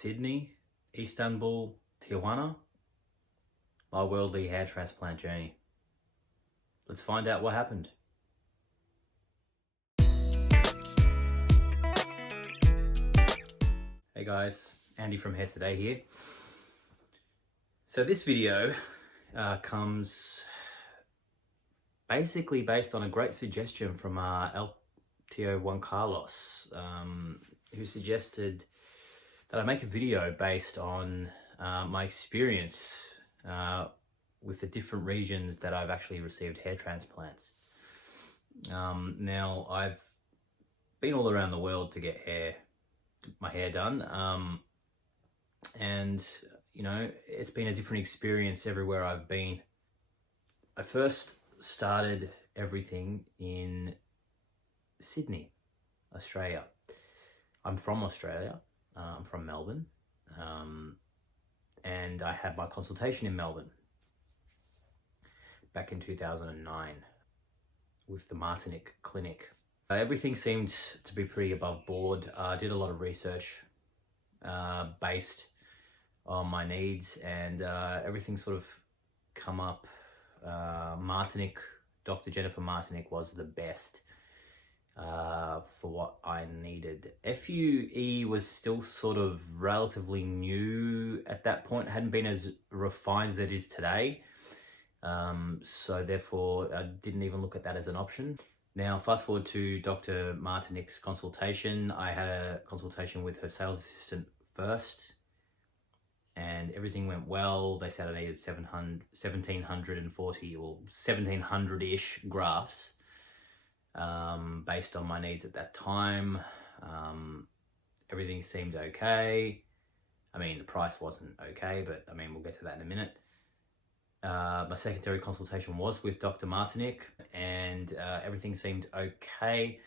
Sydney, Istanbul, Tijuana, my worldly hair transplant journey. Let's find out what happened. Hey guys, Andy from Hair Today here. So this video comes basically based on a great suggestion from Juan Carlos, who suggested that I make a video based on my experience with the different regions that I've actually received hair transplants. Now, I've been all around the world to get my hair done, and you know, it's been a different experience everywhere I've been. I first started everything in Sydney, Australia. I'm from Australia. I'm from Melbourne, and I had my consultation in Melbourne back in 2009 with the Martinique clinic. Everything seemed to be pretty above board. I did a lot of research based on my needs, and everything sort of come up. Martinique, Dr. Jennifer Martinique was the best for what I needed. FUE was still sort of relatively new at that point. It hadn't been as refined as it is today. So therefore I didn't even look at that as an option. Now, fast forward to Dr. Martinique's consultation. I had a consultation with her sales assistant first, and everything went well. They said I needed 1,740 or 1,700-ish grafts based on my needs at that time. Everything seemed okay. I mean, the price wasn't okay, but I mean, we'll get to that in a minute. My secondary consultation was with Dr. Martinique, and everything seemed okay.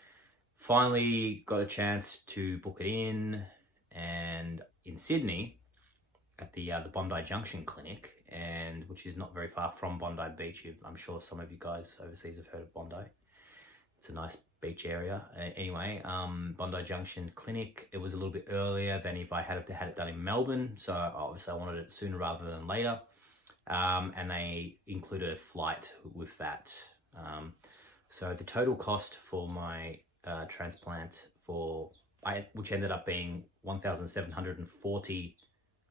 Finally got a chance to book it in, and in Sydney at the Bondi Junction clinic, and which is not very far from Bondi Beach. I'm sure some of you guys overseas have heard of Bondi. It's a nice beach area. Anyway, Bondi Junction clinic, it was a little bit earlier than if I had it done in Melbourne, so obviously I wanted it sooner rather than later. And they included a flight with that. So the total cost for my transplant, which ended up being 1,740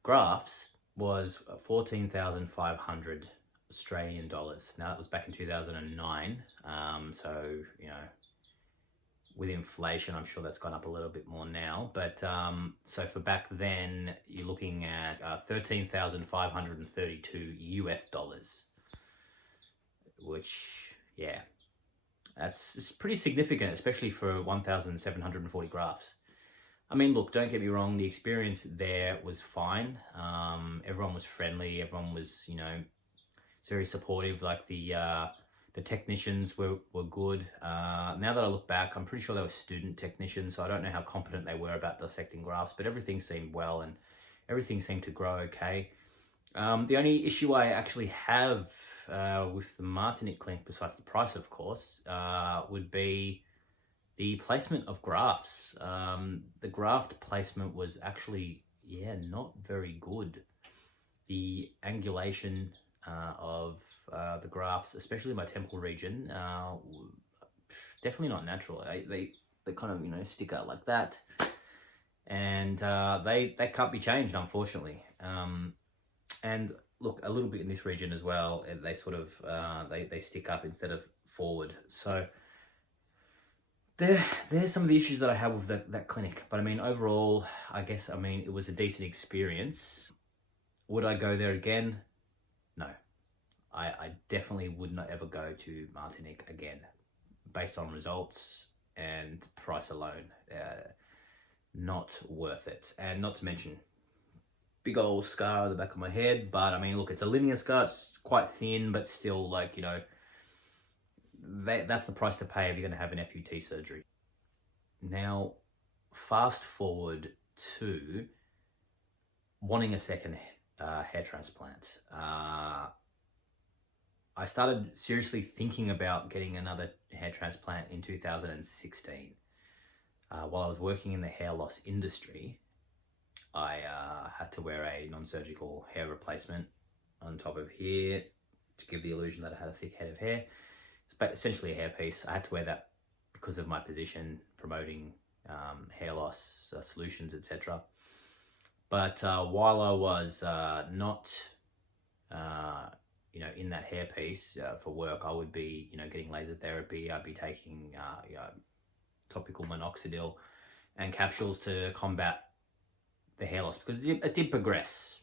grafts, was 14,500 Australian dollars. Now that was back in 2009. So, you know, with inflation, I'm sure that's gone up a little bit more now. But so for back then, you're looking at 13,532 US dollars, which, yeah, it's pretty significant, especially for 1,740 grafts. I mean, look, don't get me wrong, the experience there was fine. Everyone was friendly, everyone was, you know, very supportive. Like the technicians were good. Now that I look back, I'm pretty sure they were student technicians, so I don't know how competent they were about dissecting grafts, but everything seemed well and everything seemed to grow okay. The only issue I actually have with the Martinique clinic, besides the price, of course, would be the placement of grafts. The graft placement was actually, not very good. The angulation of the grafts, especially my temple region, definitely not natural. They kind of, you know, stick out like that, and they can't be changed, unfortunately. And look, a little bit in this region as well, they sort of they stick up instead of forward. So there's some of the issues that I have with that clinic. But I mean, overall, I guess, I mean, it was a decent experience. Would I go there again? No. I definitely would not ever go to Martinique again, based on results and price alone. Not worth it. And not to mention, big old scar on the back of my head. But I mean, look, it's a linear scar. It's quite thin, but still, like, you know, that's the price to pay if you're going to have an FUT surgery. Now, fast forward to wanting a second hair transplant. I started seriously thinking about getting another hair transplant in 2016. While I was working in the hair loss industry, I had to wear a non-surgical hair replacement on top of here to give the illusion that I had a thick head of hair. It's essentially a hairpiece. I had to wear that because of my position promoting hair loss solutions, etc. But while I was not, in that hairpiece for work, I would be, getting laser therapy. I'd be taking topical minoxidil and capsules to combat the hair loss, because it did progress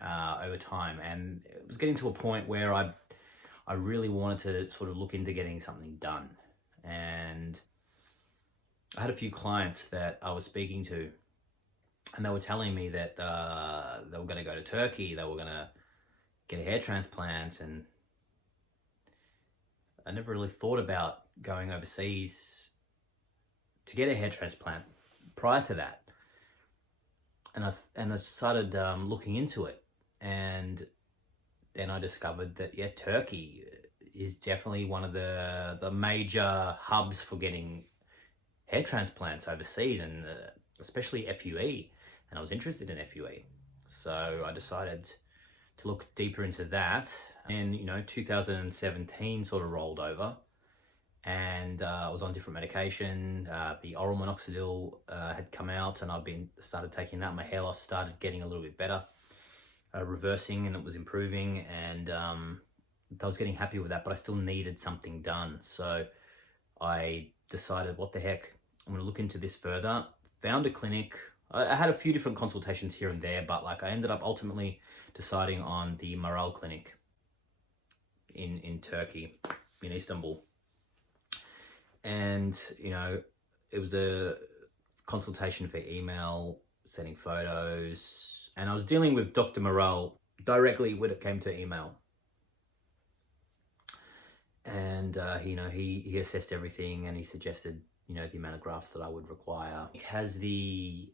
over time, and it was getting to a point where I really wanted to sort of look into getting something done. And I had a few clients that I was speaking to, and they were telling me that they were going to go to Turkey, they were going to get a hair transplant, and I never really thought about going overseas to get a hair transplant prior to that. And I started looking into it, and then I discovered that Turkey is definitely one of the major hubs for getting hair transplants overseas, and especially FUE. And I was interested in FUE, so I decided to look deeper into that. And 2017 sort of rolled over, and I was on different medication. The oral minoxidil had come out, and started taking that. My hair loss started getting a little bit better, reversing, and it was improving, and I was getting happy with that, but I still needed something done. So I decided, what the heck, I'm going to look into this further. Found a clinic. I had a few different consultations here and there, but I ended up ultimately deciding on the Maral clinic in Turkey, in Istanbul. And, it was a consultation for email, sending photos, and I was dealing with Dr. Maral directly when it came to email. And, he assessed everything, and he suggested, the amount of grafts that I would require. It has the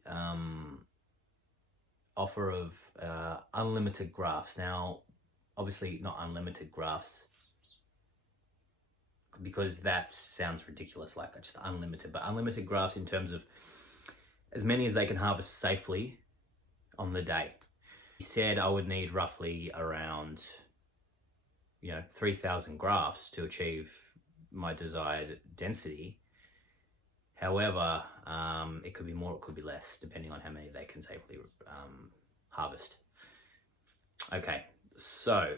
offer of unlimited grafts. Now, obviously not unlimited grafts, because that sounds ridiculous, just unlimited, but unlimited grafts in terms of as many as they can harvest safely on the day. He said I would need roughly around 3,000 grafts to achieve my desired density. However, it could be more, it could be less, depending on how many they can safely harvest. Okay, so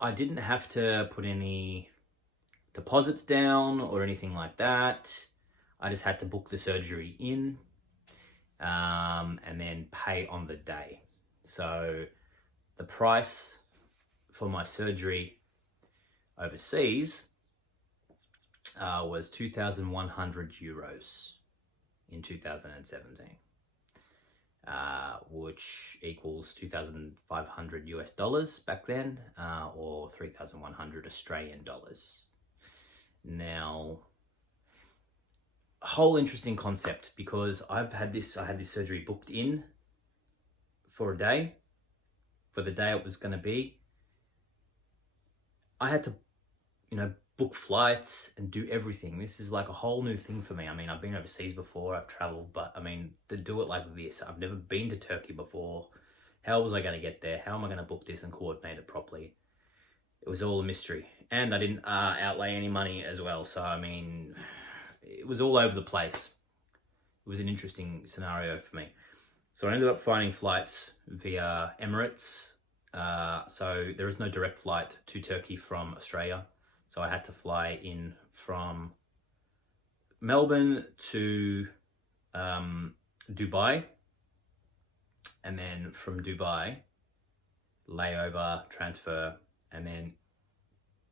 I didn't have to put any deposits down or anything like that. I just had to book the surgery in and then pay on the day. So the price for my surgery overseas was 2,100 euros in 2017, which equals 2,500 US dollars back then, or 3,100 Australian dollars. Now, a whole interesting concept, because I had this surgery booked in for the day it was going to be. I had to, book flights and do everything. This is like a whole new thing for me. I mean, I've been overseas before, I've traveled, but to do it like this, I've never been to Turkey before. How was I going to get there? How am I going to book this and coordinate it properly? It was all a mystery. And I didn't outlay any money as well. So, it was all over the place. It was an interesting scenario for me. So I ended up finding flights via Emirates. So there is no direct flight to Turkey from Australia. So I had to fly in from Melbourne to Dubai, and then from Dubai, layover, transfer, and then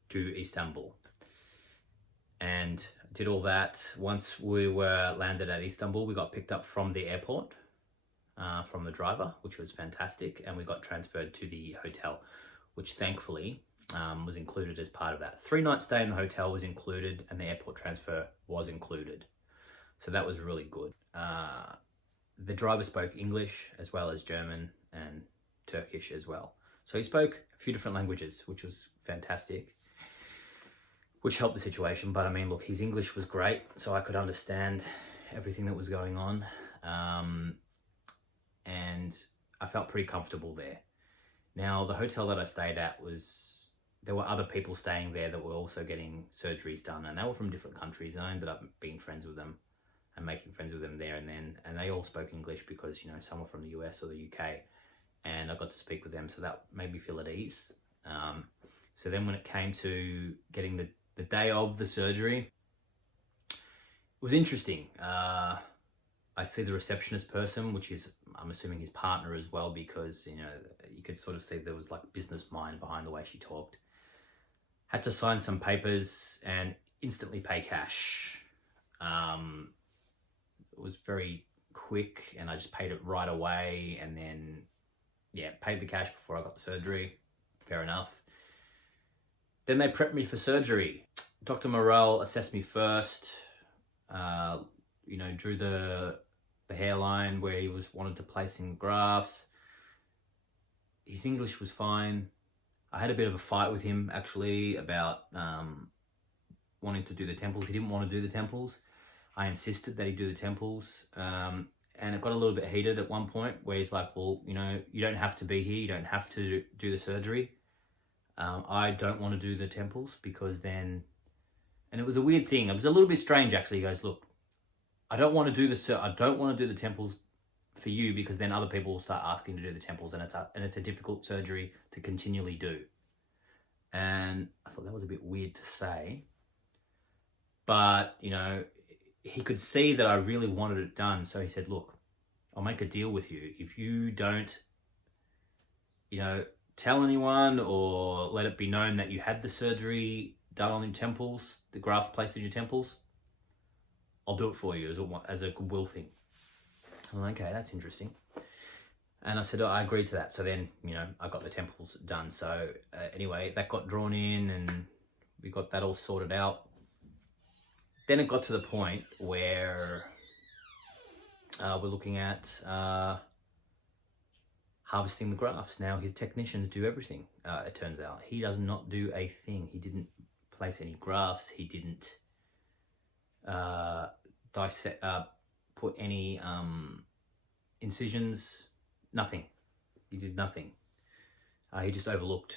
to Istanbul. And did all that. Once we were landed at Istanbul, we got picked up from the airport, from the driver, which was fantastic, and we got transferred to the hotel, which thankfully was included as part of that. 3-night stay in the hotel was included, and the airport transfer was included. So that was really good. The driver spoke English as well as German and Turkish as well. So he spoke a few different languages, which was fantastic, which helped the situation. But look, his English was great, so I could understand everything that was going on. I felt pretty comfortable there. Now, the hotel that I stayed at there were other people staying there that were also getting surgeries done, and they were from different countries, and I ended up being friends with them and making friends with them there and then, and they all spoke English because, you know, some were from the US or the UK, and I got to speak with them, so that made me feel at ease. So then when it came to getting the day of the surgery, it was interesting. I see the receptionist person, which is, I'm assuming, his partner as well, because, you know, you could sort of see there was like business mind behind the way she talked. Had to sign some papers and instantly pay cash. It was very quick, and I just paid it right away, and then, yeah, paid the cash before I got the surgery. Fair enough. Then they prepped me for surgery. Dr. Morel assessed me first, you know, drew the hairline where he wanted to place in grafts. His English was fine. I had a bit of a fight with him, actually, about wanting to do the temples. He didn't want to do the temples. I insisted that he do the temples. And it got a little bit heated at one point where he's like, well, you know, you don't have to be here. You don't have to do the surgery. I don't want to do the temples because then... And it was a weird thing. It was a little bit strange, actually. He goes, look, I don't want to do the temples for you, because then other people will start asking to do the temples, and it's a difficult surgery to continually do. And I thought that was a bit weird to say, but, you know, he could see that I really wanted it done. So he said, look, I'll make a deal with you. If you don't, you know, tell anyone or let it be known that you had the surgery done on your temples, the grafts placed in your temples, I'll do it for you as a goodwill thing. I'm like, okay, that's interesting. And I said, oh, I agreed to that. So then, you know, I got the temples done. So anyway, that got drawn in and we got that all sorted out. Then it got to the point where we're looking at harvesting the grafts. Now, his technicians do everything, it turns out. He does not do a thing. He didn't place any grafts. He didn't put any incisions, nothing. He did nothing. He just overlooked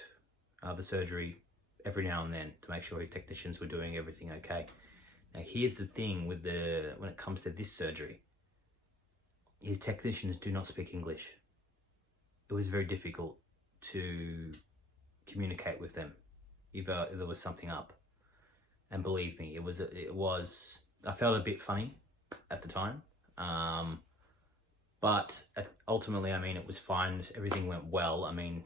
the surgery every now and then to make sure his technicians were doing everything okay. Now, here's the thing when it comes to this surgery, his technicians do not speak English. It was very difficult to communicate with them if there was something up. And believe me, it was, I felt a bit funny at the time. But ultimately, I mean, it was fine. Everything went well. I mean,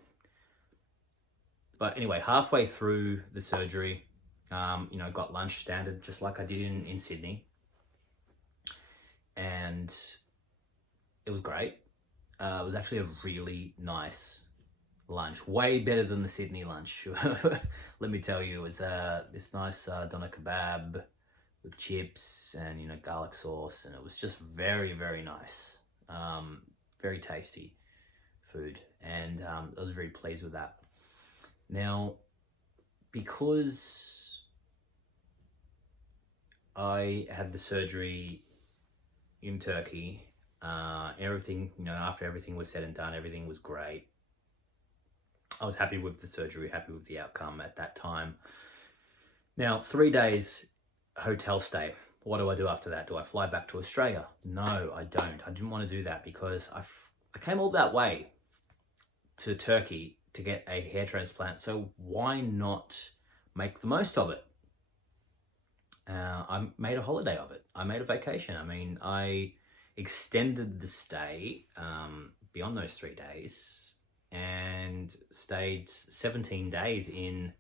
but anyway, halfway through the surgery, you know, got lunch standard, just like I did in Sydney. And it was great. It was actually a really nice lunch, way better than the Sydney lunch. Let me tell you, it was this nice doner kebab with chips and, you know, garlic sauce, and it was just very, very nice. Very tasty food, and I was very pleased with that. Now, because I had the surgery in Turkey, everything, you know, after everything was said and done, everything was great. I was happy with the surgery, happy with the outcome at that time. Now, 3 days hotel stay. What do I do after that? Do I fly back to Australia? No, I don't. I didn't want to do that because I came all that way to Turkey to get a hair transplant. So why not make the most of it? I made a holiday of it. I made a vacation. I mean, I extended the stay beyond those 3 days and stayed 17 days in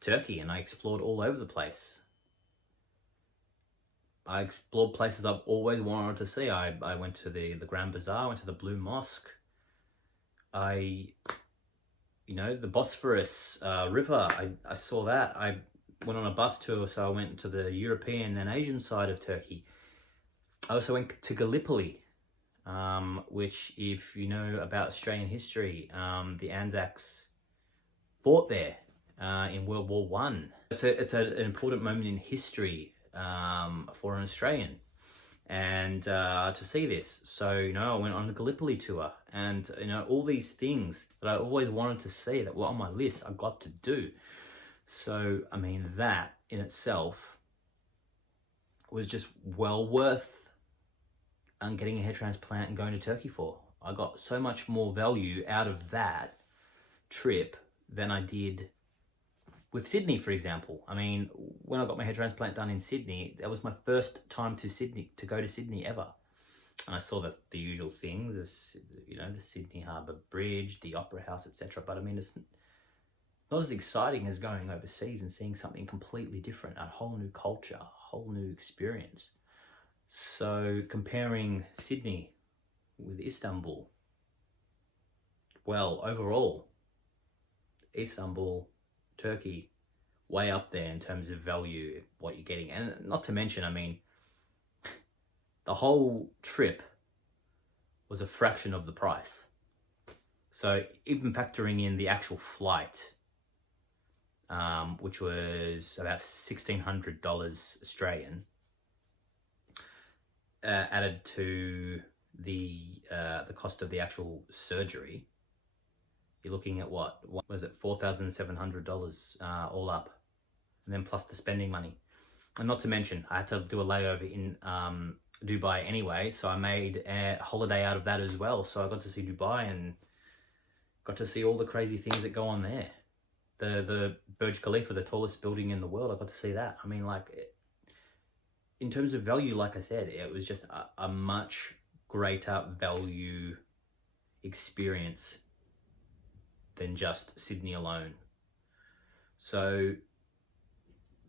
Turkey, and I explored all over the place. I explored places I've always wanted to see. I went to the Grand Bazaar, went to the Blue Mosque. You know, the Bosphorus River, I saw that. I went on a bus tour, so I went to the European and Asian side of Turkey. I also went to Gallipoli, which, if you know about Australian history, the Anzacs fought there in World War One. It's an important moment in history for an Australian, and to see this. So, I went on a Gallipoli tour, and, all these things that I always wanted to see that were on my list, I got to do. So, I mean, that in itself was just well worth getting a hair transplant and going to Turkey for. I got so much more value out of that trip than I did with Sydney, for example. I mean, when I got my hair transplant done in Sydney, that was my first time to go to Sydney ever. And I saw the usual things, the Sydney Harbour Bridge, the Opera House, etc. But I mean, it's not as exciting as going overseas and seeing something completely different, a whole new culture, a whole new experience. So comparing Sydney with Istanbul, well, overall, Istanbul, Turkey, way up there in terms of value, what you're getting. And not to mention, I mean, the whole trip was a fraction of the price. So even factoring in the actual flight, which was about $1,600 Australian, added to the cost of the actual surgery, you're looking at what was it, $4,700 all up, and then plus the spending money. And not to mention, I had to do a layover in Dubai anyway, so I made a holiday out of that as well. So I got to see Dubai and got to see all the crazy things that go on there. The Burj Khalifa, the tallest building in the world, I got to see that. I mean, in terms of value, like I said, it was just a much greater value experience than just Sydney alone. So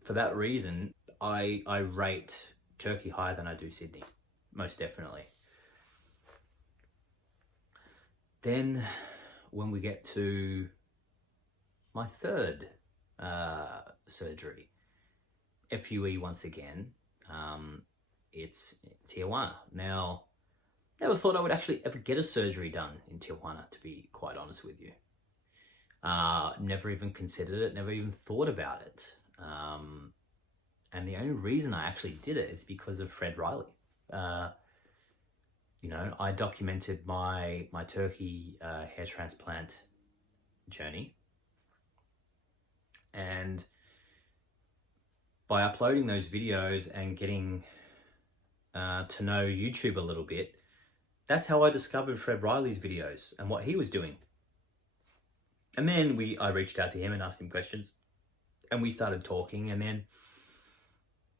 for that reason, I rate Turkey higher than I do Sydney, most definitely. Then when we get to my third surgery, FUE once again, it's Tijuana. Now, never thought I would actually ever get a surgery done in Tijuana, to be quite honest with you. Never even considered it, never even thought about it. And the only reason I actually did it is because of Fred Riley. I documented my Turkey hair transplant journey. And by uploading those videos and getting to know YouTube a little bit, that's how I discovered Fred Riley's videos and what he was doing. And then I reached out to him and asked him questions, and we started talking. And then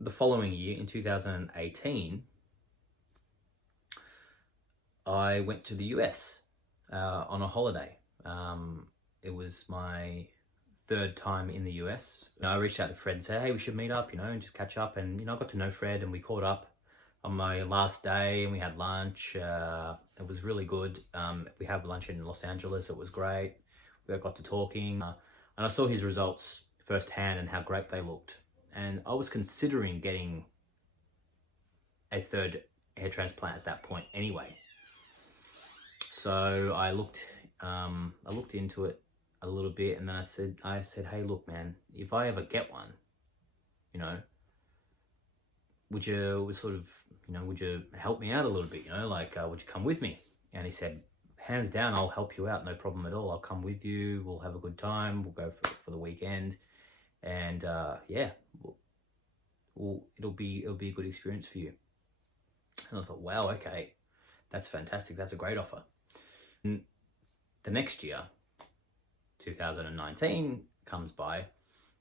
the following year, in 2018, I went to the US on a holiday. It was my third time in the US. I reached out to Fred and said, hey, we should meet up, and just catch up. And, I got to know Fred, and we caught up on my last day, and we had lunch. It was really good. We had lunch in Los Angeles. It was great. We got to talking, and I saw his results firsthand and how great they looked. And I was considering getting a third hair transplant at that point anyway. So I looked into it a little bit, and then I said, hey, look, man, if I ever get one, would you help me out a little bit? Would you come with me? And he said, hands down, I'll help you out, no problem at all. I'll come with you. We'll have a good time. We'll go for the weekend, and it'll be a good experience for you. And I thought, wow, okay, that's fantastic. That's a great offer. And the next year, 2019 comes by,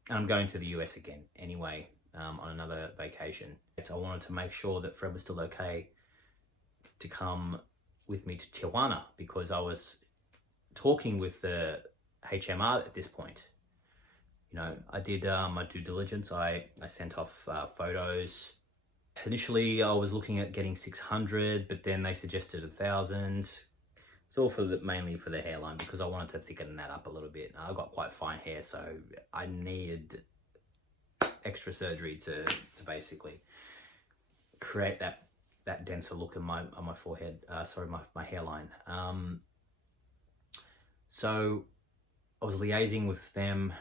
and I'm going to the US again anyway, on another vacation. So I wanted to make sure that Fred was still okay to come with me to Tijuana, because I was talking with the HMR at this point. I did my due diligence. I sent off photos. Initially, I was looking at getting 600, but then they suggested 1,000. It's all mainly for the hairline, because I wanted to thicken that up a little bit. I've got quite fine hair, so I needed extra surgery to basically create that denser look on my forehead. My hairline. So I was liaising with them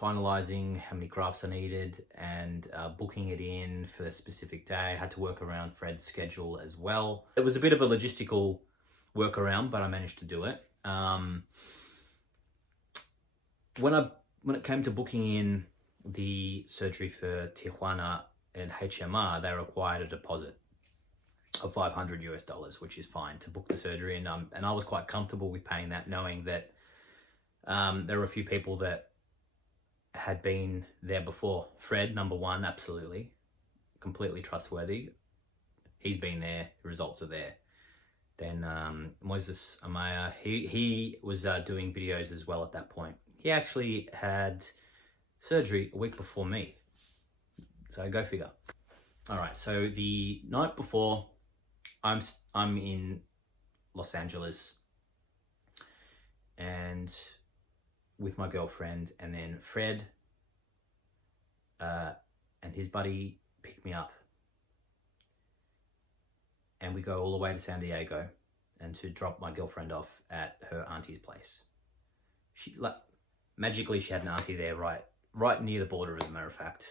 finalizing how many grafts I needed and booking it in for the specific day. I had to work around Fred's schedule as well. It was a bit of a logistical workaround, but I managed to do it. When it came to booking in the surgery for Tijuana and HMR, they required a deposit of $500 US, which is fine to book the surgery, and I was quite comfortable with paying that, knowing that there were a few people that had been there before. Fred, number one, absolutely, completely trustworthy. He's been there, the results are there. Then Moses Amaya, he was doing videos as well at that point. He actually had surgery a week before me, so go figure. All right, so the night before, I'm in Los Angeles and with my girlfriend, and then Fred and his buddy pick me up, and we go all the way to San Diego and to drop my girlfriend off at her auntie's place. She magically she had an auntie there right near the border, as a matter of fact.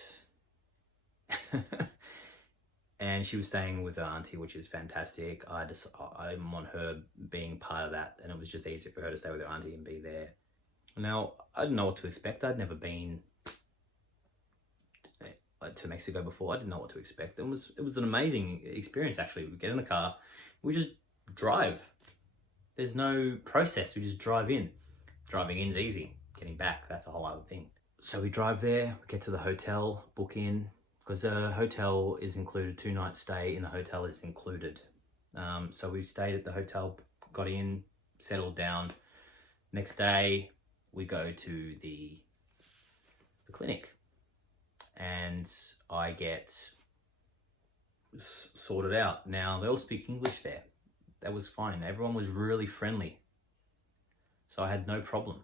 And she was staying with her auntie, which is fantastic. I didn't want her being part of that, and it was just easier for her to stay with her auntie and be there. Now, I didn't know what to expect. I'd never been to Mexico before. I didn't know what to expect. It was an amazing experience, actually. We get in the car, we just drive. There's no process, we just drive in. Driving in's easy. Getting back, that's a whole other thing. So we drive there, we get to the hotel, book in, because the hotel is included, 2-night stay in the hotel is included. So we stayed at the hotel, got in, settled down. Next day, we go to the clinic, and I get sorted out. Now, they all speak English there. That was fine. Everyone was really friendly, so I had no problem.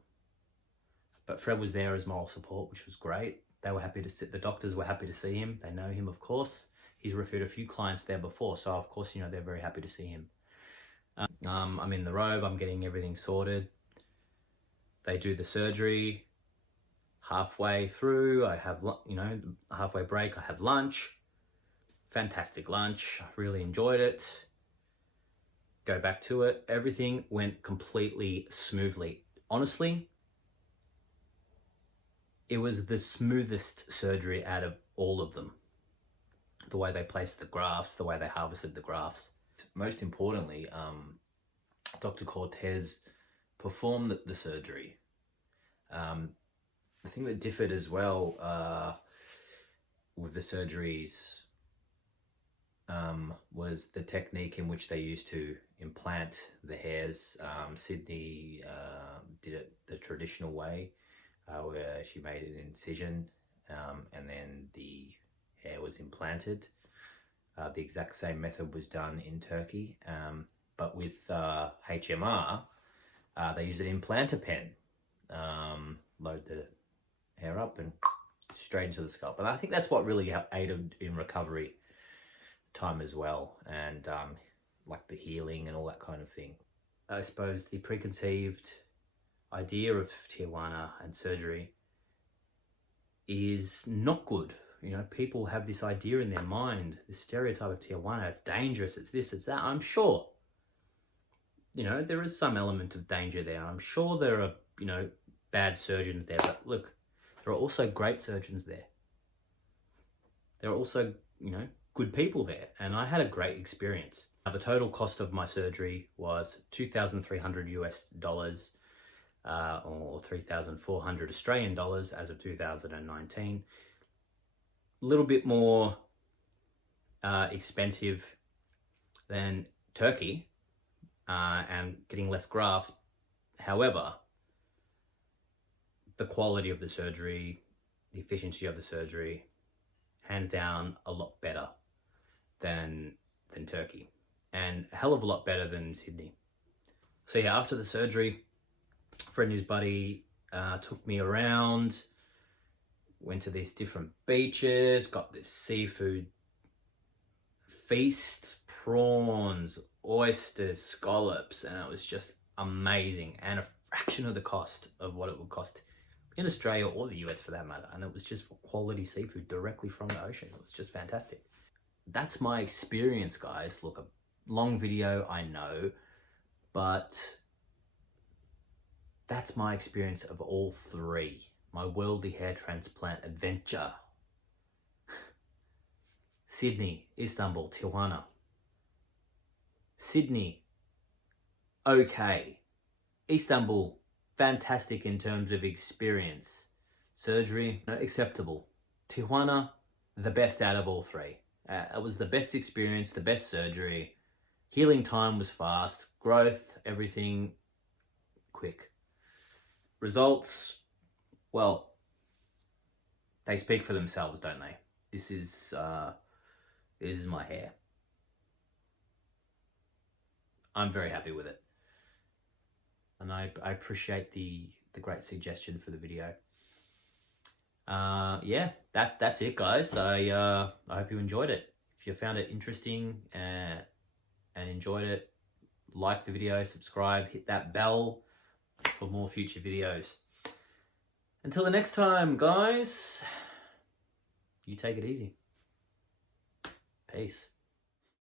But Fred was there as moral support, which was great. They were happy to sit. The doctors were happy to see him. They know him, of course. He's referred a few clients there before, so of course, you know, they're very happy to see him. I'm in the robe. I'm getting everything sorted. They do the surgery. Halfway through, I have, halfway break, I have lunch. Fantastic lunch. Really enjoyed it. Go back to it. Everything went completely smoothly. Honestly, it was the smoothest surgery out of all of them. The way they placed the grafts, the way they harvested the grafts. Most importantly, Dr. Cortez performed the surgery. The thing that differed as well with the surgeries was the technique in which they used to implant the hairs. Sydney did it the traditional way, where she made an incision and then the hair was implanted. The exact same method was done in Turkey, but with HMR, they used an implanter pen. Load the hair up and straight into the scalp. And I think that's what really aided in recovery time as well, and like the healing and all that kind of thing. I suppose the preconceived idea of Tijuana and surgery is not good. You know, people have this idea in their mind, this stereotype of Tijuana, it's dangerous, it's this, it's that. I'm sure, you know, there is some element of danger there. I'm sure there are, you know, bad surgeons there, but look, there are also great surgeons there. There are also, you know, good people there, and I had a great experience. Now, the total cost of my surgery was $2,300 US, or 3,400 Australian dollars as of 2019. A little bit more expensive than Turkey, and getting less grafts. However, the quality of the surgery, the efficiency of the surgery, hands down a lot better than Turkey, and a hell of a lot better than Sydney. So yeah, after the surgery, Fred and his buddy took me around, went to these different beaches, got this seafood feast, prawns, oysters, scallops, and it was just amazing, and a fraction of the cost of what it would cost in Australia or the US for that matter. And it was just quality seafood directly from the ocean. It was just fantastic. That's my experience, guys. Look, a long video, I know, but that's my experience of all three. My worldly hair transplant adventure. Sydney, Istanbul, Tijuana. Sydney, okay. Istanbul, fantastic in terms of experience. Surgery, no, acceptable. Tijuana, the best out of all three. It was the best experience, the best surgery. Healing time was fast. Growth, everything, quick. Results, well, they speak for themselves, don't they? This is my hair. I'm very happy with it. And I appreciate the great suggestion for the video. Yeah, that's it, guys. I hope you enjoyed it. If you found it interesting and enjoyed it, like the video, subscribe, hit that bell for more future videos. Until the next time, guys, you take it easy. Peace.